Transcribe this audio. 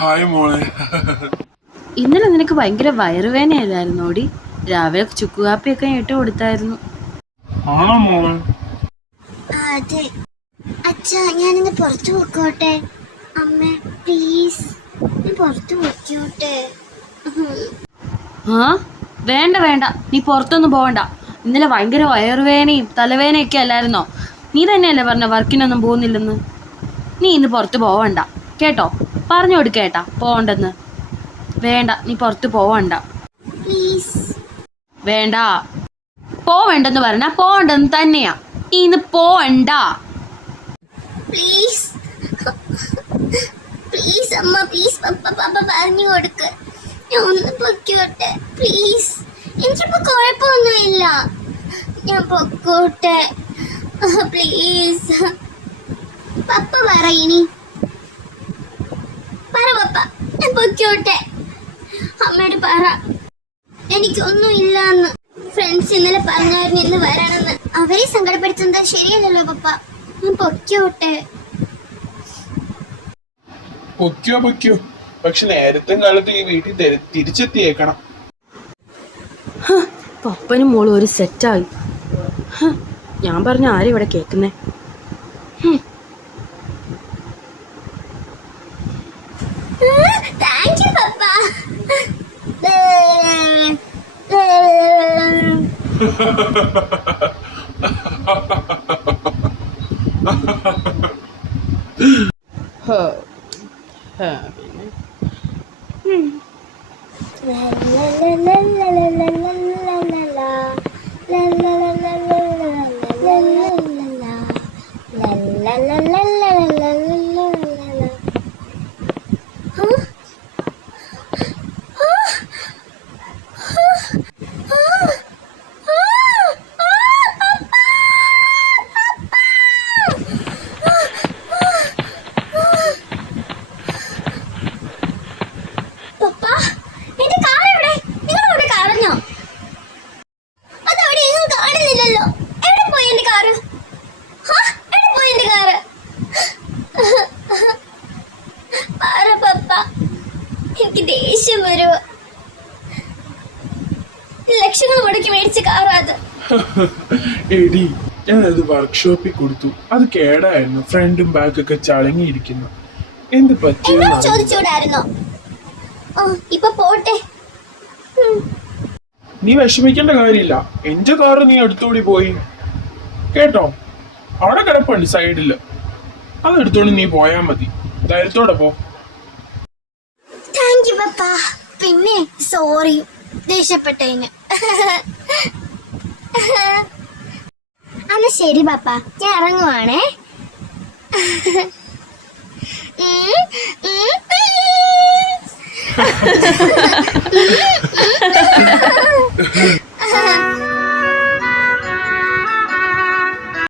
Hi മോളെ. ഇന്നലെ നിനക്ക് ഭയങ്കര വയറുവേദനയല്ലായിരുന്നോടി? രാവിലെ ചുക്കുകാപ്പിയൊക്കെ ഇട്ട് കൊടുത്തായിരുന്നു. ആണോ മോളെ? അതെ അച്ഛാ, ഞാനിന്ന് പുറത്തു പോയിക്കോട്ടെ? അമ്മ പ്ലീസ്, ഞാൻ പുറത്തു പോയിക്കോട്ടെ? ആ വേണ്ട വേണ്ട, നീ പുറത്തൊന്നും പോകണ്ട. ഇന്നലെ ഭയങ്കര വയറുവേദനയും തലവേദനയൊക്കെ അല്ലായിരുന്നോ? നീ തന്നെയല്ലേ പറഞ്ഞ വർക്കിനൊന്നും പോകുന്നില്ലെന്ന്. നീ ഇന്ന് പുറത്ത് പോവണ്ട കേട്ടോ. പറഞ്ഞു കൊടുക്കേട്ടാ പോകണ്ടെന്ന്. വേണ്ട, നീ പുറത്ത് പോവണ്ട. പ്ലീസ്. വേണ്ട, പോവണ്ടെന്ന് പറഞ്ഞാ പോവണ്ടെന്ന് തന്നെയാ. നീ ഇന്ന് പോവണ്ട. പ്ലീസ് പ്ലീസ് അമ്മ, പ്ലീസ് പപ്പ പറഞ്ഞു കൊടുക്ക്. ഞാൻ ഒന്ന് പൊക്കോട്ടെ പ്ലീസ്. എനിക്കിപ്പോ കുഴപ്പമൊന്നുമില്ല, ഞാൻ പൊക്കോട്ടെ പ്ലീസ്. പപ്പ പറ, ഇനി പറ പപ്പ, ഞാൻ പൊക്കോട്ടെ? അമ്മയോട് പറ എനിക്കൊന്നും ഇല്ലാന്ന്. ഫ്രണ്ട്സ് ഇന്നലെ പറഞ്ഞായിരുന്നു ഇന്ന് വരണമെന്ന്. അവരെ സങ്കടപ്പെടുത്തുന്നത് ശരിയല്ലല്ലോ പപ്പ. ഞാൻ പൊക്കോട്ടെ? പൊക്കോ, പക്ഷെ നേരത്തെ കാലത്ത് ഈ വീട്ടിൽ തിരിച്ചെത്തിയേക്കണം. പപ്പനും മോളും ഒരു സെറ്റായി. ഞാൻ പറഞ്ഞ ആരും ഇവിടെ കേൾക്കുന്നേ? താങ്ക് യു പപ്പ. എനിക്ക് ദേഷ്യം വരുവോ? ലക്ഷങ്ങൾ മുടക്കി മേടിച്ച കാറാ അത്. എടി, ഞാനത് വർക്ക്ഷോപ്പിൽ കൊടുത്തു. അത് കേടായിരുന്നു. ഫ്രണ്ടും ബാക്കൊക്കെ ചളങ്ങിയിരിക്കുന്നു. എന്ത് പറ്റിയ ചോദിച്ചൂടായിരുന്നോ? ഇപ്പൊ പോട്ടെ. നീ വിഷമിക്കേണ്ട കാര്യമില്ല. എന്റെ കാറ് നീ അടുത്തോടി പോയി കേട്ടോ. അവിടെ കിടപ്പുണ്ട് സൈഡില്, അത് എടുത്തോണ്ട് നീ പോയാ മതി. ധൈര്യത്തോടെ പോ. താങ്ക് യു പപ്പ. പിന്നെ സോറി ദേഷ്യപ്പെട്ടതിന്. അന്ന് ശരി പപ്പ, ഞാൻ ഇറങ്ങുവാണേ.